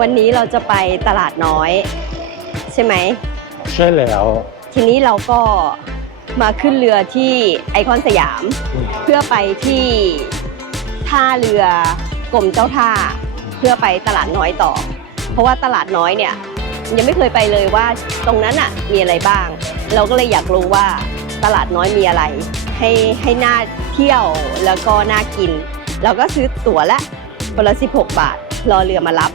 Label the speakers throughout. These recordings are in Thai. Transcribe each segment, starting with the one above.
Speaker 1: วันนี้เราจะไปตลาดน้อย ใช่ไหม
Speaker 2: ใช่แล้ว
Speaker 1: ทีนี้เราก็มาขึ้นเรือที่ไอคอนสยาม
Speaker 2: อืม
Speaker 1: เพื่อไปที่ท่าเรือกรมเจ้าท่า เพื่อไปตลาดน้อยต่อ เพราะว่าตลาดน้อยเนี่ย ยังไม่เคยไปเลยว่าตรงนั้นอะมีอะไรบ้าง เราก็เลยอยากรู้ว่าตลาดน้อยมีอะไร ให้ให้น่าเที่ยวแล้วก็น่ากิน เราก็ซื้อตั๋วละคนละ16 บาท รอเรือมารับ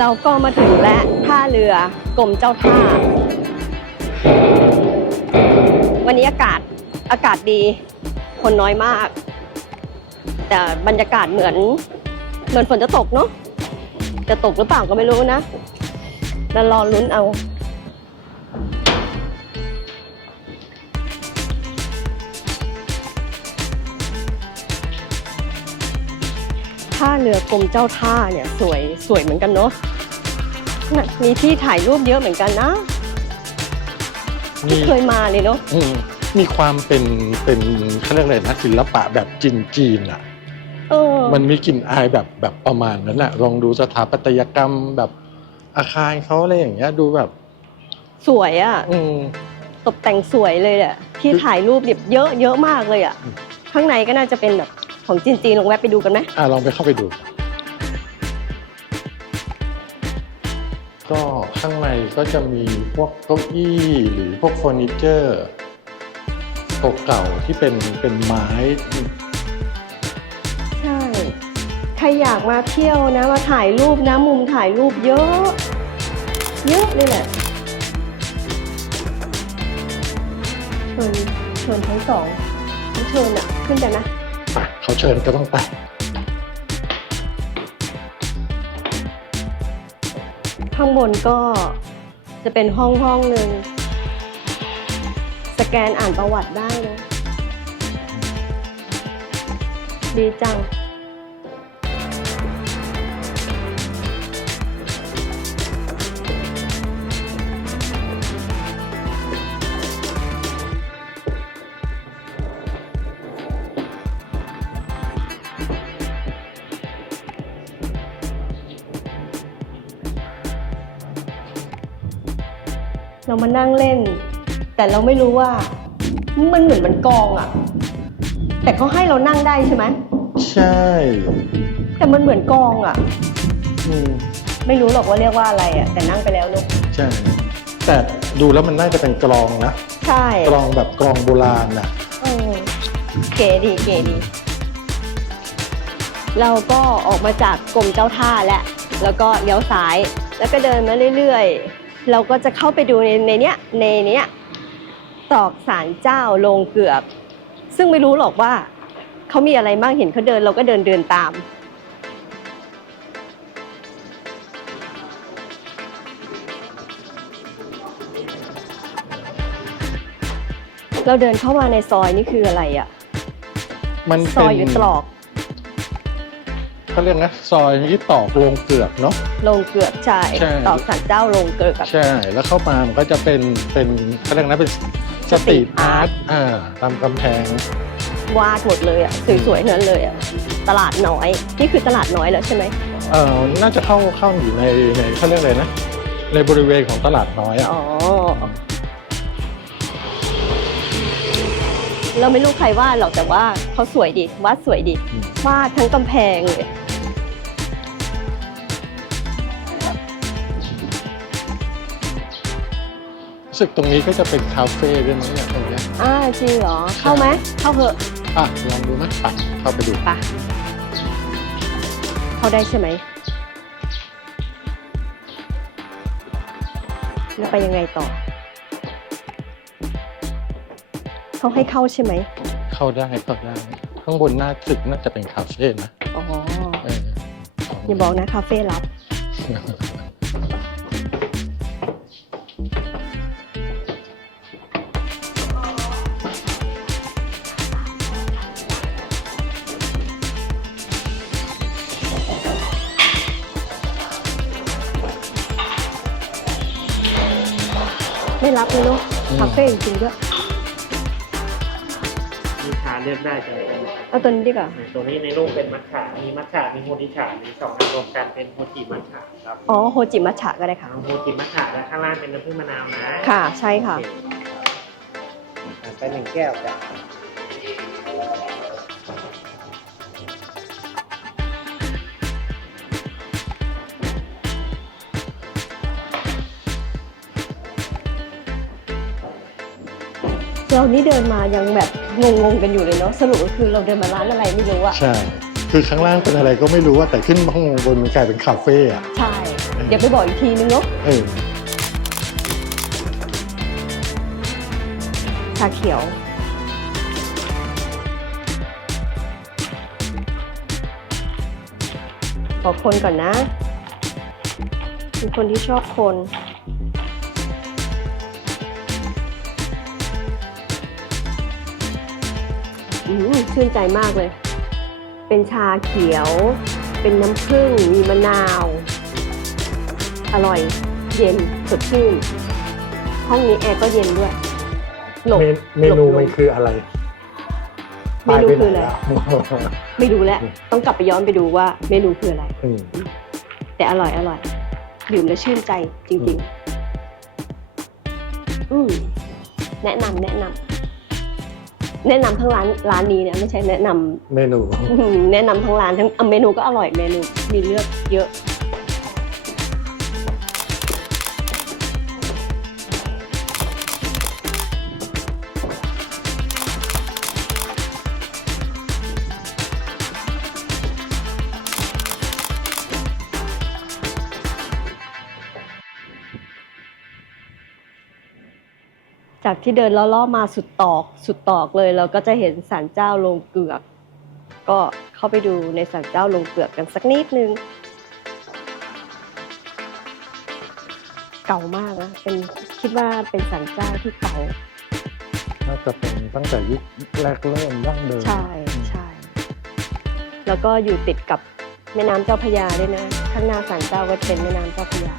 Speaker 1: เราก็มาถึงและท่าเรือกรมเจ้าท่า วันนี้อากาศอากาศดีคนน้อยมาก แต่บรรยากาศเหมือนเหมือนฝนจะตกเนาะจะตกหรือเปล่าก็ไม่รู้นะเรารอลุ้นเอาท่าเรือกรมเจ้าท่าเนี่ยสวยสวยเหมือนกันเนาะ น่ะมีที่ถ่ายรูปเยอะเหมือนกันนะ
Speaker 2: มี
Speaker 1: ไม่เคยมาเลยเนาะ
Speaker 2: อืมมีความเป็นเป็นเขาเรียกอะไรนะศิลปะแบบจีนจีนๆอะ
Speaker 1: เออ
Speaker 2: มันมีกลิ่นอายแบบแบบประมาณนั้นแหละลองดูสถาปัตยกรรมแบบอาคารเขาอะไรอย่างเงี้ย ดูแบบ
Speaker 1: สวยอะ่ะ
Speaker 2: อืม
Speaker 1: ตกแต่งสวยเลยอะที่ถ่ายรูปแบบเยอะเยอะมากเลยอะ่ะ
Speaker 2: อืม
Speaker 1: ข้างในก็น่าจะเป็นแบบของจีนๆลองแวะไปดูกันไหม
Speaker 2: อะลองไปเข้าไปดู ก็ข้างในก็จะมีพวกเก้าอี้หรือพวกเฟอร์นิเจอร์เก่าๆที่เป็นเป็นไม้
Speaker 1: ใช่ใครอยากมาเที่ยวนะมาถ่ายรูปนะมุมถ่ายรูปเยอะ เยอะเลยแหละเชิญเชิญทั้งสองเชิญอะขึ้นกันนะ
Speaker 2: ไปเขาเชิญก็ต้องไป
Speaker 1: ข้างบนก็จะเป็นห้องห้องหนึ่งสแกนอ่านประวัติได้นะดีจัง เรามานั่งเล่น แต่เราไม่รู้ว่า มันเหมือนมันกองอะแต่เขาให้เรานั่งได้ใช่ไหม
Speaker 2: ใช่
Speaker 1: แต่มันเหมือนกองอะ
Speaker 2: อืม
Speaker 1: ไม่รู้หรอกว่าเรียกว่าอะไรอะแต่นั่งไปแล้วเนอะ
Speaker 2: ใช่ แต่ดูแล้วมันน่าจะเป็นกลองนะ
Speaker 1: ใช่
Speaker 2: กลองแบบกลองโบราณน่ะ
Speaker 1: เออเก๋ดีเก๋ดี เราก็ออกมาจากกรมเจ้าท่าแล้วแล้วก็เลี้ยวซ้าย แล้วก็เดินมาเรื่อยๆ เราก็จะเข้าไปดูในในเนี้ยในเนี้ยตอกสารเจ้าโลงเกือกซึ่งไม่รู้หรอกว่าเขามีอะไรบ้างเห็นเขาเดินเราก็เดินเดินตามเราเดินเข้ามาในซอยนี่คืออะไรอะ
Speaker 2: มัน
Speaker 1: ซ
Speaker 2: เป็
Speaker 1: อย
Speaker 2: น
Speaker 1: หรือตรอก
Speaker 2: เขาเรียกนะซอยที่ตอกโลงเกือกเนาะ
Speaker 1: ลงเกือกใช่
Speaker 2: ใช่
Speaker 1: ตอกสารเจ้าลงเกือก
Speaker 2: ใช่ แล้วเข้ามามันก็จะเป็นเป็นเขาเรียกนะเป็นสตรีทอาร์ตอ่าตามกำแพง
Speaker 1: วาดหมดเลยอะสวยๆทั้งนั้นเลยอะตลาดน้อย นี่คือตลาดน้อยแล้วใช่ไหม
Speaker 2: เอ่อน่าจะเข้าเข้าอยู่ในในเขาเรียกอะไรนะ ในบริเวณของตลาดน้อยอะ
Speaker 1: อ๋อเราไม่รู้ใครวาดหรอกแต่ว่าเขาสวยดีวาดสวยดี
Speaker 2: อืม
Speaker 1: วาดทั้งกำแพงเลย
Speaker 2: รู้สึกตรงนี้ก็จะเป็นคาเฟ่ด้วยมั้งเนี่ยตรงเนี้ย
Speaker 1: อ่าจริงเหรอ เข้าไหมเข้าเหอะ
Speaker 2: อะลองดูนะไปเข้าไปดู
Speaker 1: ปะเข้าได้ใช่ไหมแล้วไปยังไงต่อ เขาให้เข้าใช่ไหม
Speaker 2: เข้าได้เข้าได้ข้างบนหน้าตึกน่าจะเป็นคาเฟ่นะ
Speaker 1: อ๋อ
Speaker 2: เออ
Speaker 1: อย่าบอกนะคาเฟ่ลับ ไม่รับเลยเนาะ
Speaker 2: อืม
Speaker 1: คาเฟ่จริงๆด้วย
Speaker 3: มีชาเลือกได้จะไหน
Speaker 1: เอาตัวนี้ดีกว่า
Speaker 3: ตัวนี้ในรูปเป็นมัทฉะมีมัทฉะมีโฮจิฉะมีสองอันรวมกันเป็นโฮจิมัทฉะครับ
Speaker 1: อ๋อโฮจิมัทฉะก็ได้ค่ะ
Speaker 3: เอาโฮจิมัทฉะแล้วข้างล่างเป็นน้ำผึ้งมะนาวนะ
Speaker 1: ค่ะ ใช่ค่ะ
Speaker 3: โอเคอะไปหนึ่งแก้วจ้ะ
Speaker 1: เรานี่เดินมายังแบบงงๆกันอยู่เลยเนาะสรุปก็คือเราเดินมาร้านอะไรไม่รู้อะ
Speaker 2: ใช่ คือข้างล่างเป็นอะไรก็ไม่รู้ว่าแต่ขึ้นมาข้างบนมันกลายเป็นคาเฟ่อะ
Speaker 1: ใช่ เดี๋ยวไปบอกอีกทีนึงเนาะ
Speaker 2: เออ
Speaker 1: ชาเขียว ขอคนก่อนนะเป็นคนที่ชอบคน ชื่นใจมากเลย เป็นชาเขียว เป็นน้ำผึ้ง มีมะนาว อร่อย เย็น สดชื่น ห้องนี้แอร์ก็เย็นด้วย หลบ
Speaker 2: เมนเมนู
Speaker 1: หลบล
Speaker 2: มันคืออะไร
Speaker 1: เมนูคืออะไร
Speaker 2: ตายไปไหนแล้ว
Speaker 1: ไม่รู้แล้วต้องกลับไปย้อนไปดูว่าเมนูคืออะไร
Speaker 2: อืม
Speaker 1: แต่อร่อยอร่อย ดื่มแล้วชื่นใจจริง ๆ อืมแนะนำแนะนำ แนะนำทั้งร้านร้านนี้เนี่ยไม่ใช่แนะนำ
Speaker 2: เมนู
Speaker 1: อืมแนะนำทั้งร้านทั้งอะเมนูก็อร่อยเมนูมีเลือกเยอะ จากที่เดินล้อๆมาสุดตอก สุดตอกเลยเราก็จะเห็นศาลเจ้าลงเกือก ก็เข้าไปดูในศาลเจ้าลงเกือกกันสักนิดนึง เก่ามากนะเป็นคิดว่าเป็นศาลเจ้าที่เก่า
Speaker 2: น่าจะเป็นตั้งแต่ยุคแรกเริ่มดั้งเดิม
Speaker 1: ใช่ใช่แล้วก็อยู่ติดกับแม่น้ำเจ้าพระยาด้วยนะข้างหน้าศาลเจ้าก็จะเป็นแม่น้ำเจ้าพระยา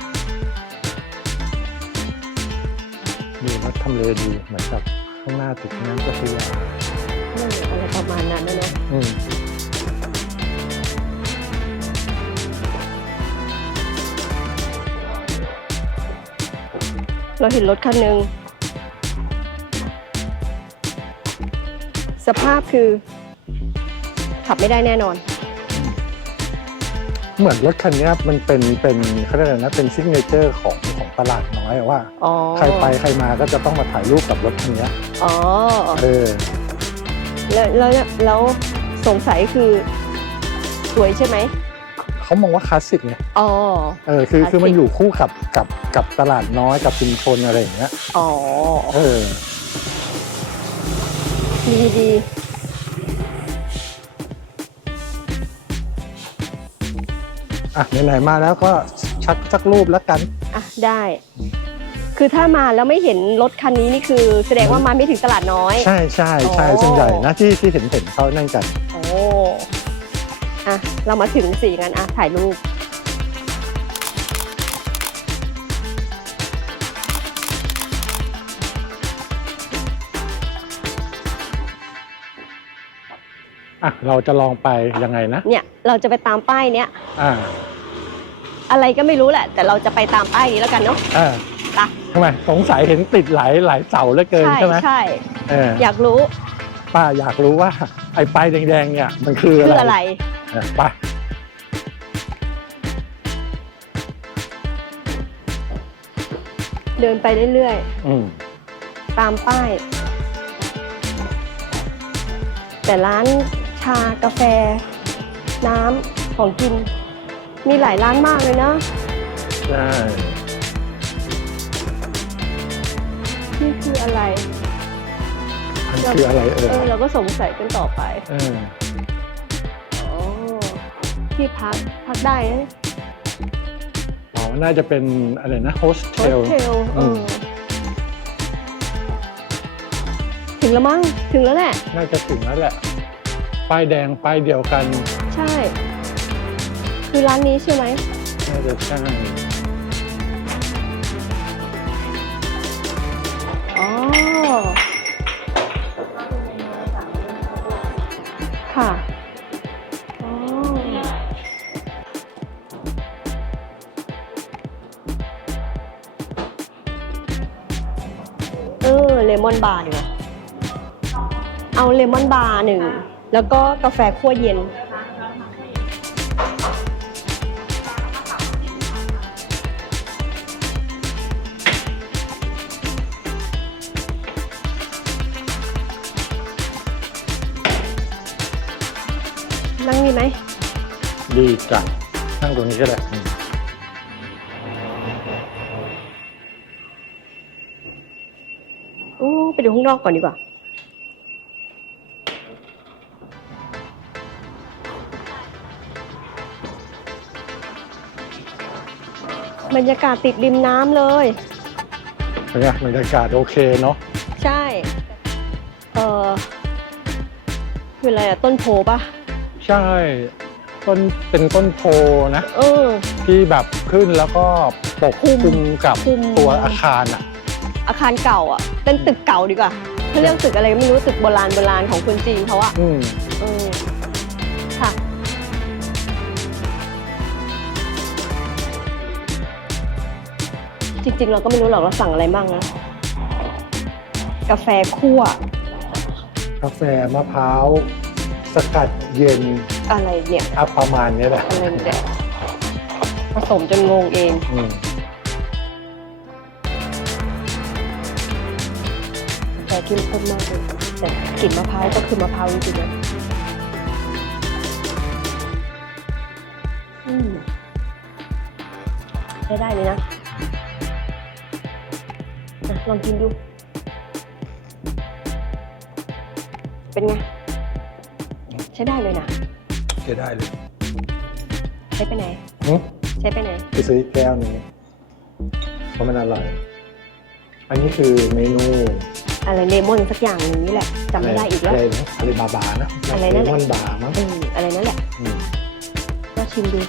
Speaker 2: ดีแล้วทำเลดีเหมือนกับข้างหน้าติดน้ำเจ้าพระยา
Speaker 1: นั่นอะไรประมาณนั้นนะเนอะ
Speaker 2: อืม
Speaker 1: เราเห็นรถคันหนึ่งสภาพคือ ขับไม่ได้แน่นอน
Speaker 2: เหมือนรถคันเนี้ยมันเป็นเป็นเขาเรียกอะไรนะเป็นซิกเนเจอร์ของของตลาดน้อยอะว่า
Speaker 1: อ๋อ
Speaker 2: ใครไปใครมาก็จะต้องมาถ่ายรูปกับรถคันเนี้ย
Speaker 1: อ๋อ
Speaker 2: เออ
Speaker 1: แล้วแล้วแล้วสงสัยคือสวยใช่ไหม
Speaker 2: เขามองว่าคลาสสิกไง
Speaker 1: อ๋อ
Speaker 2: เออคือ
Speaker 1: คลาสสิก
Speaker 2: คือมันอยู่คู่กับกับกับตลาดน้อยกับชุมชนอะไรอย่างเงี้ย
Speaker 1: อ๋อ
Speaker 2: เออ
Speaker 1: ดีดี
Speaker 2: อะไหนๆมาแล้วก็ชักสักรูปแล้วกัน
Speaker 1: อะได้ คือถ้ามาแล้วไม่เห็นรถคันนี้นี่คือ แสดงว่ามาไม่ถึงตลาดน้อย
Speaker 2: ใช่ใช่ใช่
Speaker 1: โอ้
Speaker 2: ส่วนใหญ่นะที่ที่เห็นเห็นเขานั่นกัน
Speaker 1: โอ้อะเรามาถึงสี่กันอะถ่ายรูป
Speaker 2: อะเราจะลองไปยังไงนะ
Speaker 1: เนี่ยเราจะไปตามป้ายเนี้ย
Speaker 2: อ่า
Speaker 1: อะไรก็ไม่รู้แหละ แต่เราจะไปตามป้ายนี้แล้วกันเนาะ
Speaker 2: อ่า
Speaker 1: ไป
Speaker 2: ทำไมสงสัยเห็นติดหลายหลายเสาเหลือเกิน
Speaker 1: ใช่
Speaker 2: ใช่ไหม
Speaker 1: ใช่
Speaker 2: เออ
Speaker 1: อยากรู้
Speaker 2: ป้าอยากรู้ว่าไอ้ป้ายแดงๆเนี่ยมันคือ
Speaker 1: คือ
Speaker 2: อะ
Speaker 1: อะไรไร
Speaker 2: เออไป้า
Speaker 1: เดินไปเรื่อย
Speaker 2: อืม
Speaker 1: ๆ ตามป้าย แต่ร้านชากาแฟ น้ำของกิน มีหลายร้านมากเลยนะ
Speaker 2: ใช่
Speaker 1: นี่คืออะไร
Speaker 2: มันคืออะไรเอ
Speaker 1: เอ
Speaker 2: อ
Speaker 1: อเราก็สงสัยกันต่อไป
Speaker 2: เออ
Speaker 1: อ๋อที่พักพักได้นะ
Speaker 2: อ๋อน่าจะเป็นอะไรนะโฮส
Speaker 1: โฮ
Speaker 2: เทล
Speaker 1: สเทลเอ
Speaker 2: อื
Speaker 1: อ
Speaker 2: ม
Speaker 1: ถึงแล้วมั้งถึงแล้วแหละ
Speaker 2: น่าจะถึงแล้วแหละ ป้ายแดงป้ายเดียวกัน
Speaker 1: ใช่ คือร้านนี้ใช่ไหม
Speaker 2: น่าจะใช่
Speaker 1: อ๋อ ค่ะอ๋อเออเลมอนบาร์ดีกว่าเอาเลมอนบาร์หนึ่ง แล้วก็กาแฟคั่วเย็น นั่งนี่ไหม
Speaker 2: ดีจังนั่งตรงนี้ก็ได้อืม
Speaker 1: อู้ไปดูข้างนอกก่อนดีกว่า บรรยากาศติดริมน้ำเลย
Speaker 2: เป็นไงบรรยากาศโอเคเนาะ
Speaker 1: ใช่ เออคืออะไรอะต้นโพปะ
Speaker 2: ใช่ต้นเป็นต้นโพนะ
Speaker 1: เออ
Speaker 2: ที่แบบขึ้นแล้วก็ปกคลุมกับ
Speaker 1: คลุม
Speaker 2: ตัวอาคารอะ
Speaker 1: อาคารเก่าอะเป็นตึกเก่าดีกว่าเขาเรียกตึกอะไรก็ไม่รู้ตึกโบราณโบราณของคนจีนเขาอะ
Speaker 2: อืม
Speaker 1: จริง ๆ เราก็ไม่รู้หรอกเราสั่งอะไรบ้างนะ กาแฟคั่ว
Speaker 2: กาแฟมะพร้าว สกัดเย็น
Speaker 1: อะไรเนี่ย
Speaker 2: อัพประมาณนี้แหละ
Speaker 1: อะไรเนี่ยผสมจนงงเอง
Speaker 2: อืม
Speaker 1: แต่เข้มข้นมากเลยแต่กลิ่นมะพร้าวก็คือมะพร้าวจริงๆนะอืมใช้ได้เลยนะอะ ลองกินดู เป็นไง ใช้ได้เลยนะ
Speaker 2: ใช้ได้เลย
Speaker 1: ใช้ไปไหน
Speaker 2: หึ
Speaker 1: ใช้ไปไหน
Speaker 2: ไปซื้ออีกแก้วหนึงเพราะมันอร่อย อันนี้คือเมนู
Speaker 1: อะไรเลมอนสักอย่างหนึงนี่แหละจำไม่ได้อีกแล้ว
Speaker 2: อะไรนะอะไรบาบานะ
Speaker 1: อะไรนั่นแหละ
Speaker 2: เลมอนบาร์มั้ง
Speaker 1: เอออะไรนั่นแหละ
Speaker 2: อืม
Speaker 1: ก็ชิมดู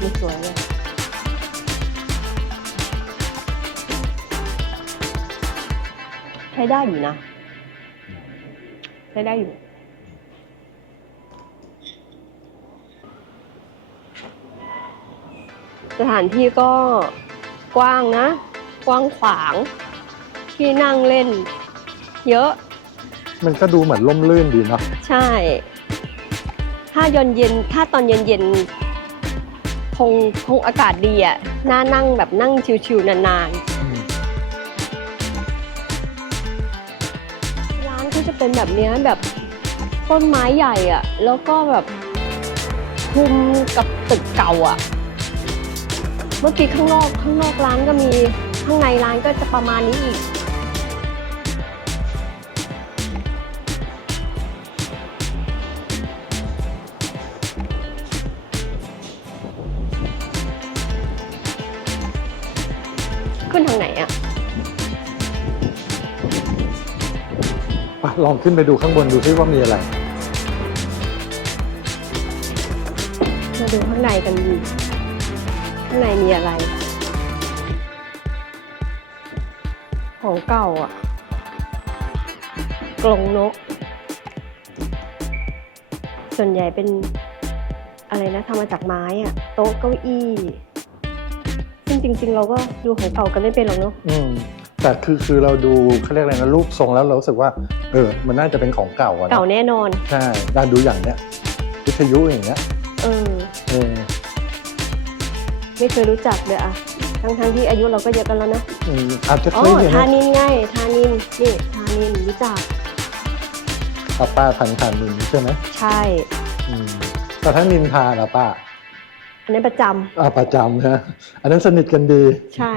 Speaker 1: นี่สวยเลย ช้ได้อยู่นะ ใช้ได้อยู่ สถานที่ก็กว้างนะ กว้างขวาง ที่นั่งเล่น เยอะ
Speaker 2: มันก็ดูเหมือนล่มลื่นดีเนาะ
Speaker 1: ใช่ ถ้ายอนเย็นถ้าตอนเย็นเย็นๆคงคงอากาศดีอะน่านั่งแบบนั่งชิวๆนาน
Speaker 2: อืม
Speaker 1: ๆ เป็นแบบเนี้ยแบบต้นไม้ใหญ่อะ แล้วก็แบบคลุมกับตึกเก่าอะ เมื่อกี้ข้างนอกข้างนอกร้านก็มีข้างในร้านก็จะประมาณนี้อีก ขึ้นทางไหนอะ
Speaker 2: ลองขึ้นไปดูข้างบนดูซิว่ามีอะไร
Speaker 1: มาดูข้างในกันดีข้างในมีอะไร ของเก่าอะ กรงนก ส่วนใหญ่เป็นอะไรนะทำมาจากไม้อะ โต๊ะเก้าอี้ ซึ่งจริง ๆ เราก็ดูของเก่ากันไม่เป็นหรอกเนาะ
Speaker 2: อืม แต่คือคือเราดูเขาเรียกอะไรนะรูปทรงแล้วเรารู้สึกว่าเออมันน่าจะเป็นของเก่าอะนะ
Speaker 1: เก่าแน่นอน
Speaker 2: ใช่ด้านดูอย่างเนี้ยวิทยุอย่างเงี้ย
Speaker 1: เออ
Speaker 2: เออ
Speaker 1: ไม่เคยรู้จักเลยอะทั้งๆที่อายุเราก็เยอะกันแล้วเนาะ
Speaker 2: อืมอาจจะ
Speaker 1: อ๋
Speaker 2: เค
Speaker 1: อย
Speaker 2: เห็น
Speaker 1: ทานินไงทานินนี่ทานินรู้จัก
Speaker 2: ป้าป้าทันทันนินใช่ไหม
Speaker 1: ใช่
Speaker 2: อืมแต่ถ้านินทาล่ะป้า
Speaker 1: อันนี้นประจำ
Speaker 2: อ่าประจำนะอันนั้นสนิทกันดี
Speaker 1: ใช่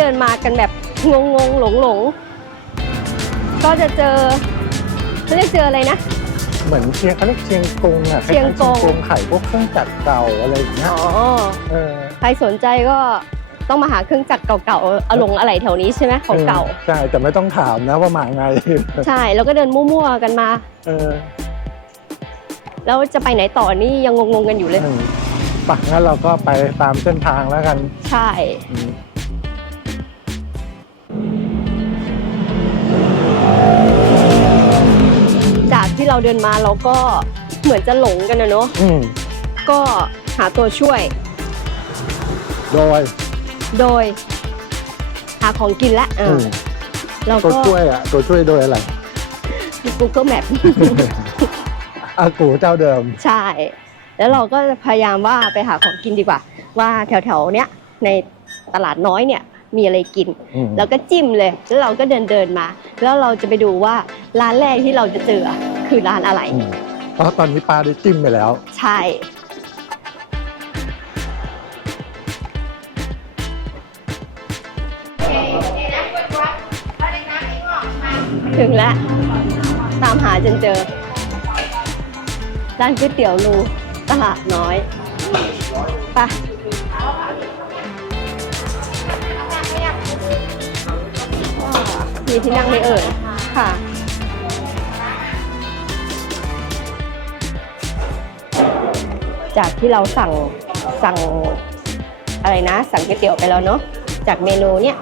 Speaker 1: เราก็เดินมากันแบบงงงๆหลงหลงๆก็จะเจอเขาเรียกเจออะไรนะ
Speaker 2: เหมือนเชียงเขาเรียกเชียงกงอะ
Speaker 1: เชียงกง
Speaker 2: คล้ายๆเชียงกงขายพวกเครื่องจักรเก่าอะไรอย่างเงี้ย
Speaker 1: อ๋อ
Speaker 2: เออ
Speaker 1: ใครสนใจก็ต้องมาหาเครื่องจักรเก่าๆเอาลงอะไรแถวนี้ใช่ไหมของเก่า
Speaker 2: ใช่แต่ไม่ต้องถามนะว่ามาไง
Speaker 1: ใช่แล้วก็เดินมั่วๆกันมา
Speaker 2: เออ
Speaker 1: แล้วจะไปไหนต่อนี่ยังงงๆกันอยู่เลย
Speaker 2: อืมปะงั้นเราก็ไปตามเส้นทางแล้วกัน
Speaker 1: ใช่ เราเดินมาเราก็เหมือนจะหลงกันนะเนาะ
Speaker 2: อืม
Speaker 1: ก็หาตัวช่วย
Speaker 2: โดย
Speaker 1: โดย หาของกินละเออ
Speaker 2: ม
Speaker 1: อเรา
Speaker 2: ตัว
Speaker 1: ก็
Speaker 2: ช่วยอะตัวช่วยโดยอะไร
Speaker 1: Google Map
Speaker 2: อากูเจ้าเดิม
Speaker 1: ใช่ แล้วเราก็พยายามว่าไปหาของกินดีกว่า ว่าแถวๆเนี้ยในตลาดน้อยเนี่ยมีอะไรกิน
Speaker 2: อืม
Speaker 1: แล้วก็จิ้มเลย แล้วเราก็เดินเดินๆมา แล้วเราจะไปดูว่าร้านแรกที่เราจะเจออะ คือร้านอะไร
Speaker 2: อืมเพราะตอนนี้ปลาได้จิ้มไปแล้ว
Speaker 1: ใช่ ถึงแล้ว ตามหาจนเจอ ร้านก๋วยเตี๋ยวลูตลาดน้อยไปะมีที่นั่งไหมเอ่ยค่ะ จากที่เราสั่งสั่งอะไรนะ สั่งก๋วยเตี๋ยวไปแล้วเนาะจากเมนูเนี่ย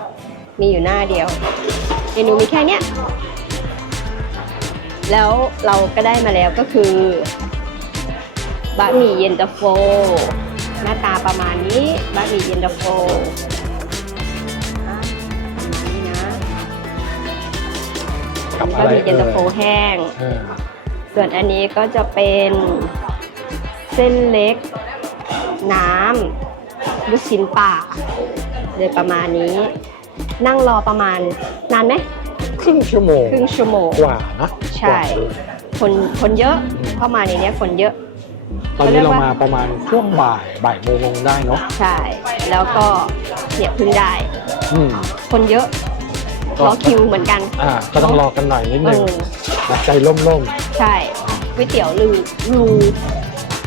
Speaker 1: มีอยู่หน้าเดียว เมนูมีแค่เนี้ยแล้วเราก็ได้มาแล้วก็คือบะหมี่เย็นตาโฟ หน้าตาประมาณนี้บะหมี่เย็นตาโฟอะประมาณนี้นะ
Speaker 2: กับบะอะไร
Speaker 1: หมี่เย็นตาโฟแห้ง
Speaker 2: เออ
Speaker 1: ส่วนอันนี้ก็จะเป็นเส้นเล็ก น้ำลูกชิ้นปลาเลยประมาณนี้ นั่งรอประมาณนานไหม
Speaker 2: ครึ่งชั่วโมง
Speaker 1: ครึ่งชั่วโมง
Speaker 2: กว่านะ
Speaker 1: ใช่
Speaker 2: กว่าด้วย
Speaker 1: คนคนเยอะเข้ามาในเนี้ยคนเยอะ
Speaker 2: ตอนนี้
Speaker 1: เขาเรีย
Speaker 2: เรา
Speaker 1: กว่า
Speaker 2: มาประมาณช่วงบ่ายบ่ายโมงได้เนาะ
Speaker 1: ใช่ แล้วก็เนี่ยเพึ่งได้
Speaker 2: อืม
Speaker 1: คนเยอะ
Speaker 2: ก็
Speaker 1: รอคิวเหมือนกัน
Speaker 2: อ่า ก็ต้องรอกันหน่อยนิด
Speaker 1: เอ
Speaker 2: นึง
Speaker 1: อ
Speaker 2: ใจร่ม
Speaker 1: ใช่ก๋วยเตี๋ยวลือรู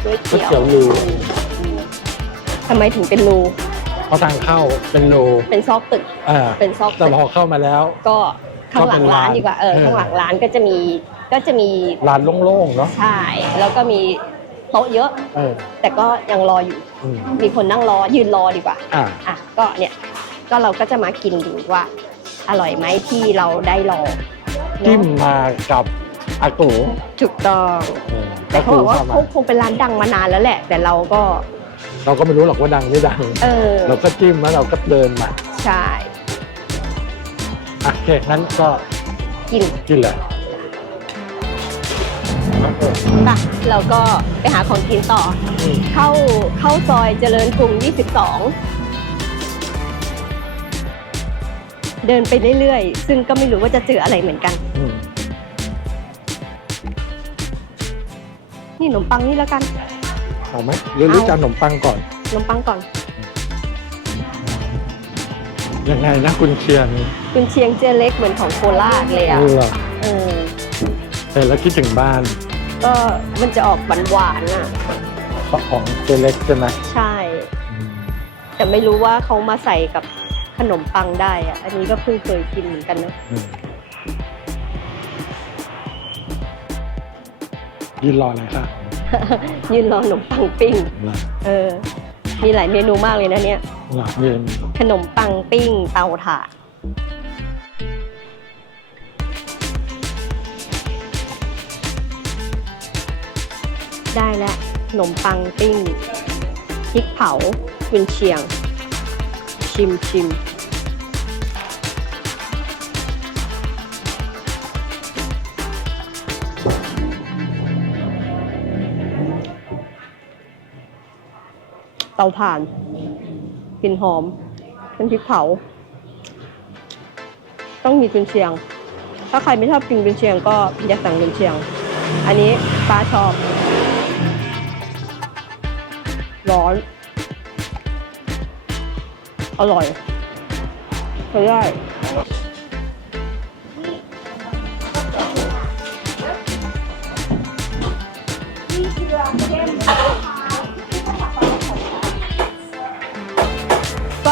Speaker 1: ก๋วย
Speaker 2: ๆก๋วย
Speaker 1: เตี๋ยว
Speaker 2: เตี๋ยวรู
Speaker 1: อืมทำไมถึงเป็นรู
Speaker 2: เพราะทางเข้าเป็นโล
Speaker 1: เป็นซอกตึก
Speaker 2: อ่า
Speaker 1: เป็นซอก
Speaker 2: แต่
Speaker 1: ตึก
Speaker 2: พอเข้ามาแล้ว
Speaker 1: ก็ข้างหลังร้าน
Speaker 2: ก็เป็นร้าน
Speaker 1: ดีกว่าเออ
Speaker 2: เออ
Speaker 1: ข้างหลังร้านก็จะมีก็จะมี
Speaker 2: ร้านโล่งๆเนาะ
Speaker 1: ใช่แล้วก็มีโต๊ะเยอะ
Speaker 2: เออ
Speaker 1: แต่ก็ยังรออยู่
Speaker 2: อืม
Speaker 1: มีคนนั่งรอยืนรอดีกว่า
Speaker 2: อ่า
Speaker 1: อะก็เนี่ยก็เราก็จะมากินดูว่าอร่อยไหมที่เราได้รอ
Speaker 2: จิ้ม
Speaker 1: เนอะ
Speaker 2: มากับอากู
Speaker 1: ถูกต้อง
Speaker 2: เออ
Speaker 1: แต่เขาบอกว่า
Speaker 2: เข้ามา
Speaker 1: เขาคงเป็นร้านดังมานานแล้วแหละ แต่เราก็
Speaker 2: เราก็ไม่รู้หรอกว่าดังไม่ดัง
Speaker 1: เออ
Speaker 2: เราก็จิ้มแล้วเราก็เดินมา
Speaker 1: ใช่
Speaker 2: อะโอเคงั้นก็
Speaker 1: กิน
Speaker 2: กินเลย
Speaker 1: ปะเราก็ไปหาของกินต่อ
Speaker 2: อืม
Speaker 1: เข้าเข้าซอยเจริญกรุง 22 เดินไปเรื่อยๆ ซึ่งก็ไม่รู้ว่าจะเจออะไรเหมือนกัน
Speaker 2: อืม
Speaker 1: นี่ขนมปังนี่แล้วกัน
Speaker 2: เอาไหมหรือหรือ
Speaker 1: เอา
Speaker 2: จะขนมปังก่อน
Speaker 1: ขนมปังก่อน
Speaker 2: ยังไงนะคุณเชียน
Speaker 1: คุณเชียงเจเล็กเหมือนของโคราชเลยอะ
Speaker 2: เออ
Speaker 1: เออ
Speaker 2: เห็นแล้วคิดถึงบ้าน
Speaker 1: ก็มันจะออกหวานๆอะ
Speaker 2: ของเจเล็กใช่ไหม
Speaker 1: ใช่
Speaker 2: อืม
Speaker 1: แต่ไม่รู้ว่าเขามาใส่กับขนมปังได้อะ อันนี้ก็เพิ่งเคยกินเหมือนกันนะ
Speaker 2: อืม ยืนรอเลยค่ะ
Speaker 1: ยืนรอขนมปังปิ้ง
Speaker 2: นะ
Speaker 1: เออ มีหลายเมนูมากเลยนะเนี่ย
Speaker 2: นะเย็น
Speaker 1: ขนมปังปิ้งเตาถ่านได้แล้วขนมปังปิ้งพริกเผากุนเชียง ชิมชิมเตาถ่านกลิ่นหอมเป็นพริกเผา ต้องมีกุนเชียง ถ้าใครไม่ชอบกินกุนเชียงก็อย่าสั่งกุนเชียง อันนี้ป้าชอบ ร้อน อร่อยใช้ได้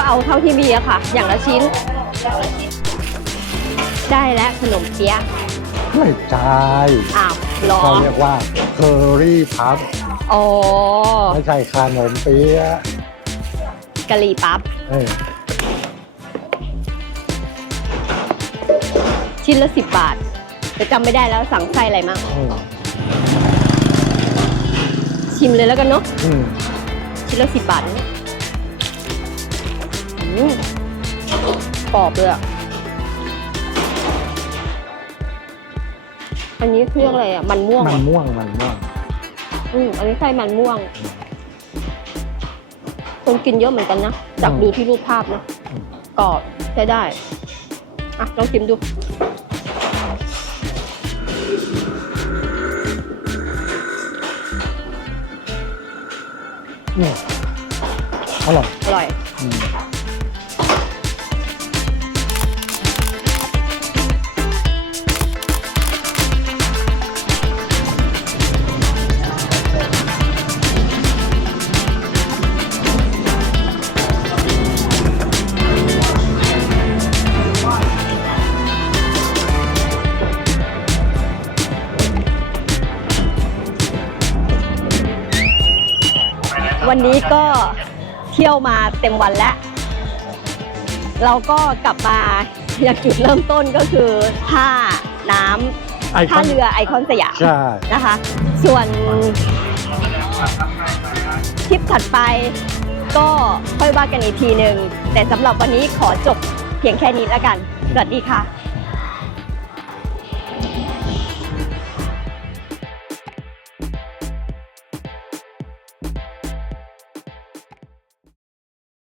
Speaker 1: เอาเท่าที่มีอะค่ะ อย่างละชิ้น ได้แล้วขนมเปี๊ยะ
Speaker 2: ไม่ใช่
Speaker 1: อ้าวรอ
Speaker 2: เขาเรียกว่าเคอรี่พับ
Speaker 1: อ๋อ
Speaker 2: ไม่ใช่ขนมเปี๊ยะ
Speaker 1: กะหรี่ปั๊บ
Speaker 2: เออ
Speaker 1: ชิ้นละสิบบาท แต่จำไม่ได้แล้วสั่งไส้อะไรมั่ง
Speaker 2: อืม
Speaker 1: ชิมเลยแล้วกันเนาะ
Speaker 2: อืม
Speaker 1: ชิ้นละสิบบาทนะ รอบเลยอะอันนี้เครื่องอะไรอะมันม่วง
Speaker 2: มัน
Speaker 1: เหรอ
Speaker 2: ม่วงมันม่วง
Speaker 1: อืมอันนี้ไส้มันม่วง คนกินเยอะเหมือนกันนะจากดูที่รูปภาพนะ
Speaker 2: อืม
Speaker 1: กรอบใช้ได้อะลองชิมดู
Speaker 2: นี่อร่อย
Speaker 1: อร่อย วันนี้ก็เที่ยวมาเต็มวันแล้ว เราก็กลับมาอย่างจุดเริ่มต้นก็คือท่าน้
Speaker 2: ไอำค
Speaker 1: ท่า
Speaker 2: อน
Speaker 1: เรือไอคอนสยาม
Speaker 2: ใช่
Speaker 1: นะคะ ส่วนทริปถัดไปก็ค่อยว่ากันอีกทีหนึ่งแต่สำหรับวันนี้ขอจบเพียงแค่นี้แล้วกัน สวัสดีค่ะ